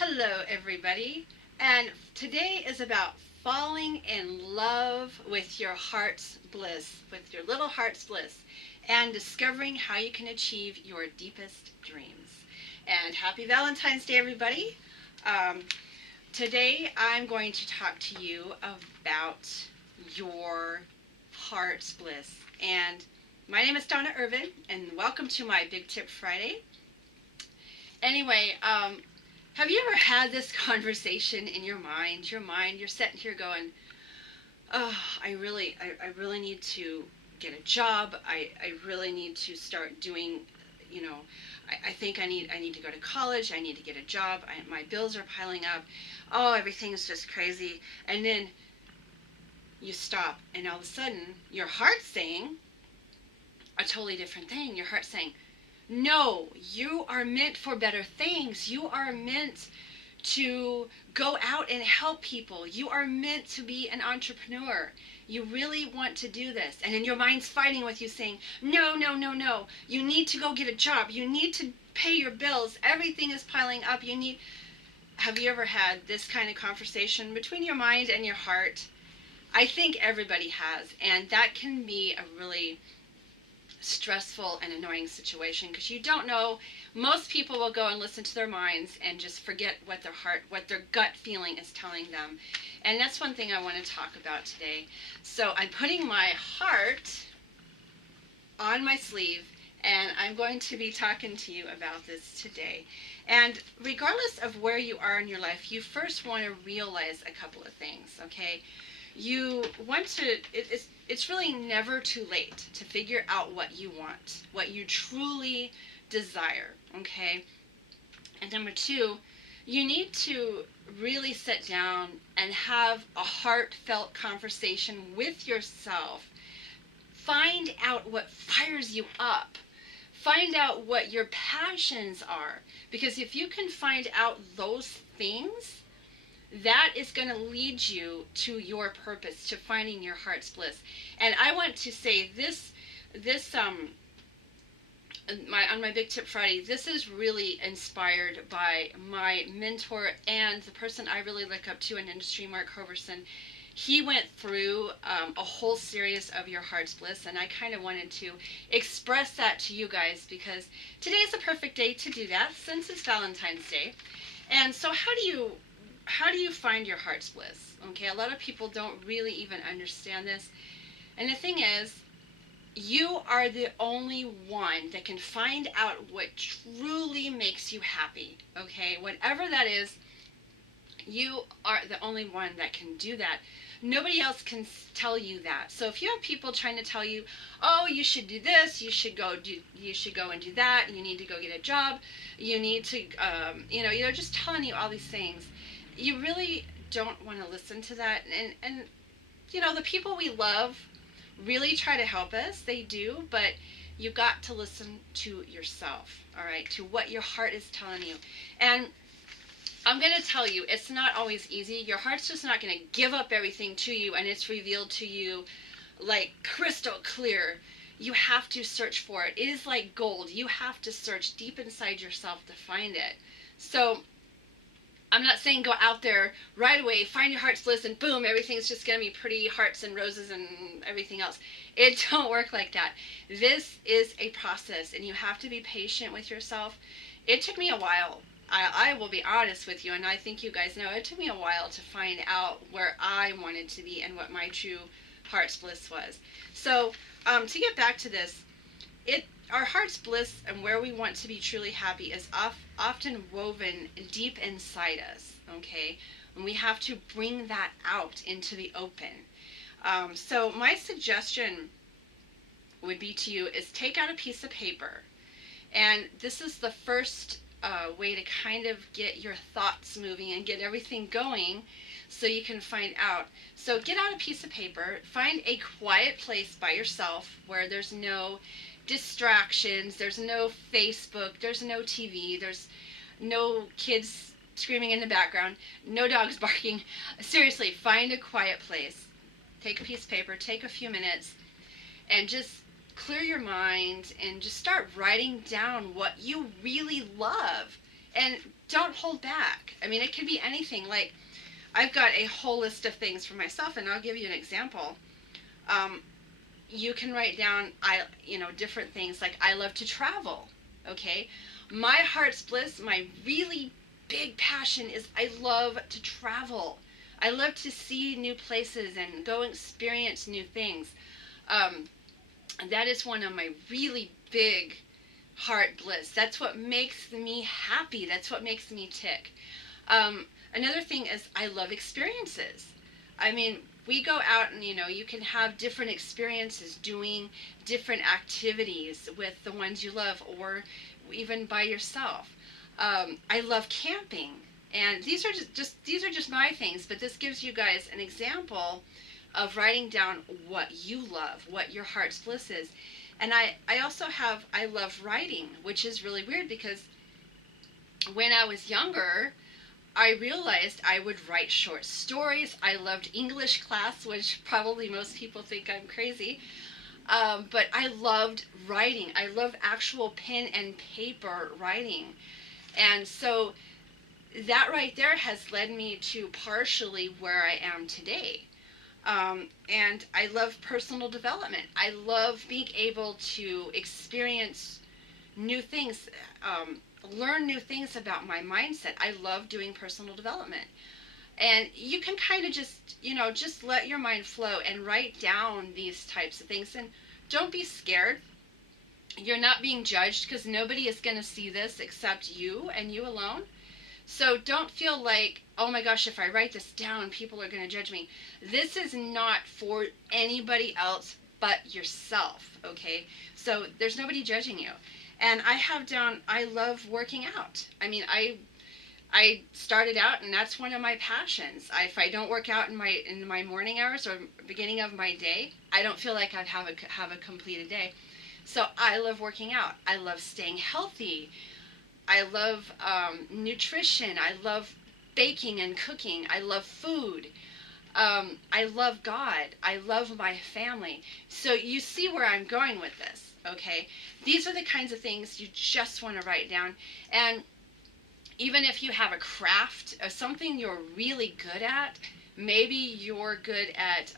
Hello, everybody, and today is about falling in love with your heart's bliss, with your little heart's bliss, and discovering how you can achieve your deepest dreams. And happy Valentine's Day, everybody. Um, Today, I'm going to talk to you about your heart's bliss. And my name is Donna Irvin, and welcome to my Big Tip Friday. Anyway, have you ever had this conversation in your mind? You're sitting here going, "Oh, I really need to get a job. I really need to start doing, you know, I think I need to go to college. I need to get a job. My bills are piling up. Oh, everything's just crazy." And then you stop, and all of a sudden, your heart's saying a totally different thing. Your heart's saying, no, you are meant for better things. You are meant to go out and help people. You are meant to be an entrepreneur. You really want to do this. And then your mind's fighting with you saying, no, no, no, no. You need to go get a job. You need to pay your bills. Everything is piling up. Have you ever had this kind of conversation between your mind and your heart? I think everybody has. And that can be a really stressful and annoying situation because you don't know. Most people will go and listen to their minds and just forget what their gut feeling is telling them. And that's one thing I want to talk about today. So I'm putting my heart on my sleeve, and I'm going to be talking to you about this today. And regardless of where you are in your life, you first want to realize a couple of things, okay? You want to, it's really never too late to figure out what you want, what you truly desire, okay? And number two, you need to really sit down and have a heartfelt conversation with yourself. Find out what fires you up. Find out what your passions are. Because if you can find out those things, that is going to lead you to your purpose, to finding your heart's bliss. And I want to say on my Big Tip Friday, this is really inspired by my mentor and the person I really look up to in industry, Mark Hoverson. He went through a whole series of your heart's bliss, and I kind of wanted to express that to you guys because today is the perfect day to do that since it's Valentine's Day. And so how do you find your heart's bliss? Okay, a lot of people don't really even understand this. And the thing is, you are the only one that can find out what truly makes you happy. Okay, whatever that is, you are the only one that can do that. Nobody else can tell you that. So if you have people trying to tell you, oh, you should do this, you should go and do that, you need to go get a job, you need to, they're just telling you all these things. You really don't want to listen to that. And the people we love really try to help us. They do, but you got to listen to yourself, all right, to what your heart is telling you. And I'm going to tell you, it's not always easy. Your heart's just not going to give up everything to you and it's revealed to you like crystal clear. You have to search for it. It is like gold. You have to search deep inside yourself to find it. So I'm not saying go out there right away, find your heart's bliss, and boom, everything's just going to be pretty hearts and roses and everything else. It don't work like that. This is a process, and you have to be patient with yourself. It took me a while. I will be honest with you, and I think you guys know, it took me a while to find out where I wanted to be and what my true heart's bliss was. So to get back to this, our heart's bliss and where we want to be truly happy is often woven deep inside us, okay? And we have to bring that out into the open. So my suggestion would be to you is take out a piece of paper. And this is the first way to kind of get your thoughts moving and get everything going so you can find out. So get out a piece of paper, find a quiet place by yourself where there's no distractions, there's no Facebook, there's no TV, there's no kids screaming in the background, no dogs barking. Seriously, find a quiet place. Take a piece of paper, take a few minutes, and just clear your mind and just start writing down what you really love. And don't hold back. I mean, it could be anything. Like, I've got a whole list of things for myself, and I'll give you an example. Um, you can write down, different things. Like, I love to travel. Okay, my heart's bliss, my really big passion is I love to travel. I love to see new places and go experience new things. And that is one of my really big heart bliss. That's what makes me happy. That's what makes me tick. Another thing is I love experiences. I mean, we go out and, you can have different experiences doing different activities with the ones you love, or even by yourself. I love camping. And these are just my things, but this gives you guys an example of writing down what you love, what your heart's bliss is. And I also have, I love writing, which is really weird because when I was younger, I realized I would write short stories. I loved English class, which probably most people think I'm crazy. But I loved writing. I love actual pen and paper writing. And so that right there has led me to partially where I am today. And I love personal development. I love being able to experience new things, learn new things about my mindset. I love doing personal development. And you can kind of just let your mind flow and write down these types of things. And don't be scared. You're not being judged because nobody is going to see this except you and you alone. So don't feel like, oh my gosh, if I write this down, people are going to judge me. This is not for anybody else but yourself, okay? So there's nobody judging you. And I have down, I love working out. I mean, I started out, and that's one of my passions. If I don't work out in my morning hours or beginning of my day, I don't feel like I have a completed day. So I love working out. I love staying healthy. I love nutrition. I love baking and cooking. I love food. I love God. I love my family. So you see where I'm going with this, okay? These are the kinds of things you just want to write down. And even if you have a craft or something you're really good at, maybe you're good at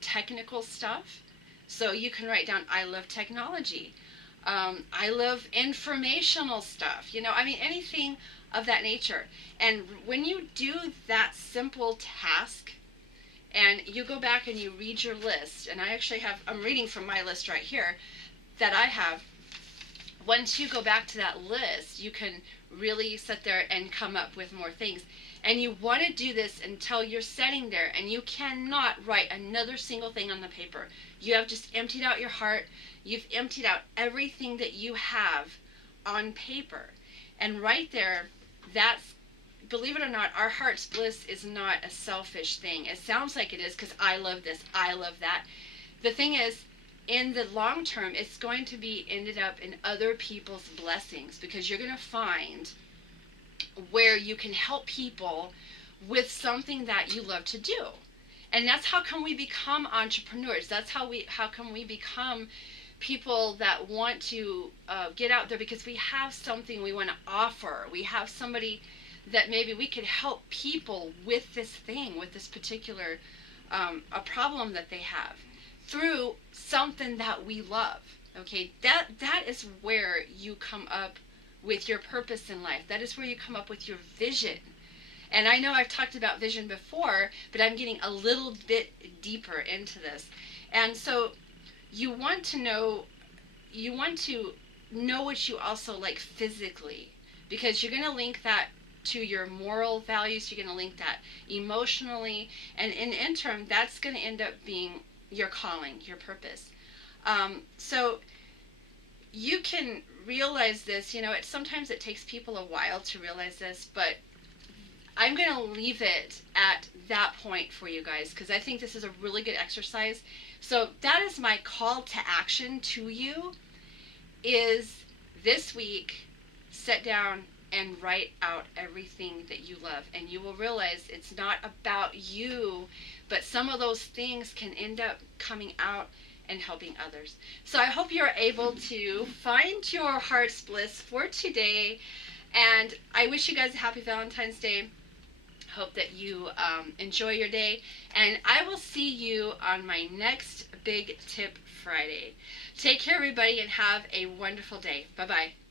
technical stuff. So you can write down, I love technology. I love informational stuff, anything of that nature. And when you do that simple task and you go back and you read your list, and I'm reading from my list right here that I have. Once you go back to that list, you can really sit there and come up with more things. And you want to do this until you're sitting there and you cannot write another single thing on the paper. You have just emptied out your heart. You've emptied out everything that you have on paper. And right there, believe it or not, our heart's bliss is not a selfish thing. It sounds like it is because I love this, I love that. The thing is, in the long term, it's going to be ended up in other people's blessings, because you're going to find where you can help people with something that you love to do. And that's how come we become entrepreneurs. That's how come we become people that want to get out there, because we have something we want to offer. We have somebody that maybe we could help people with this thing, with this particular a problem that they have, through something that we love. Okay, that is where you come up with your purpose in life. That is where you come up with your vision. And I know I've talked about vision before, but I'm getting a little bit deeper into this. And so you want to know what you also like physically, because you're going to link that to your moral values. You're going to link that emotionally, and in interim, that's going to end up being your calling, your purpose. So you can realize this. Sometimes it takes people a while to realize this, but I'm going to leave it at that point for you guys, because I think this is a really good exercise. So that is my call to action to you, is this week, sit down and write out everything that you love. And you will realize it's not about you, but some of those things can end up coming out and helping others. So I hope you're able to find your heart's bliss for today And I wish you guys a happy Valentine's Day. Hope that you enjoy your day. And I will see you on my next Big Tip Friday. Take care, everybody, and have a wonderful day. Bye-bye.